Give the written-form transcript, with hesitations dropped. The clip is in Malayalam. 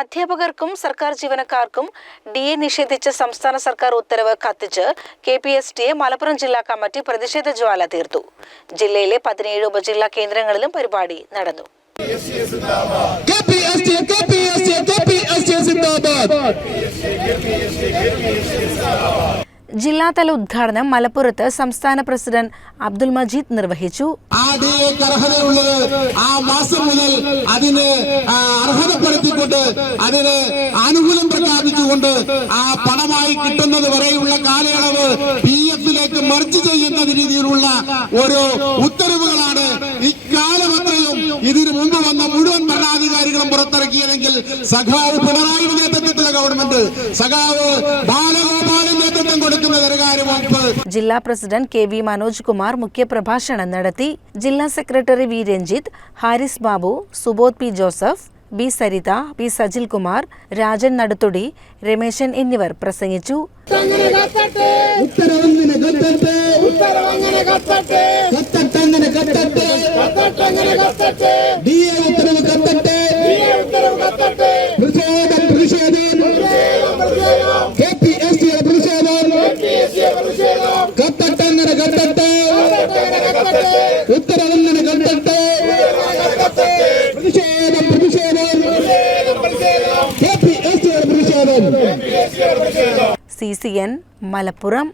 അധ്യാപകർക്കും സർക്കാർ ജീവനക്കാർക്കും DA നിഷേധിച്ച സംസ്ഥാന സർക്കാർ ഉത്തരവ് കത്തിച്ച് KPSTA മലപ്പുറം ജില്ലാ കമ്മിറ്റി പ്രതിഷേധ ജ്വാല തീർത്തു. ജില്ലയിലെ 17 ഉപജില്ലാ കേന്ദ്രങ്ങളിലും പരിപാടി നടന്നു. ജില്ലാതല ഉദ്ഘാടനം മലപ്പുറത്ത് സംസ്ഥാന പ്രസിഡന്റ് അബ്ദുൽ മജീദ് നിർവഹിച്ചു. ആ മാസം മുതൽ അതിന് അർഹതപ്പെടുത്തിക്കൊണ്ട് അതിന് ആനുകൂല്യം പ്രഖ്യാപിച്ചുകൊണ്ട് ആ പണമായി കിട്ടുന്നത് വരെയുള്ള കാലയളവ് PF-ലേക്ക് മെർജ് ചെയ്യുന്ന രീതിയിലുള്ള ഒരു ഉത്തരവുകളാണ് ഇക്കാലമത്രയും ഇതിനു മുമ്പ് വന്ന മുഴുവൻ ഭരണാധികാരികളും പുറത്തിറക്കിയതെങ്കിൽ സഖാവ് പിണറായിയുടെ നേതൃത്വത്തിലെ ഗവൺമെന്റ് സഖാവ് ബാലഗോപാലിന്റെ നേതൃത്വം കൊടുക്കുന്ന ധനകാര്യ വകുപ്പ്. ജില്ലാ പ്രസിഡന്റ് KV മനോജ് കുമാർ മുഖ്യപ്രഭാഷണം നടത്തി. ജില്ലാ secretary V Ranjith, Haris Babu, Subodh P Joseph, B Saritha, P Sajil Kumar, Rajan Naduthudi, Rameshan എന്നിവർ പ്രസംഗിച്ചു. CCN മലപ്പുറം.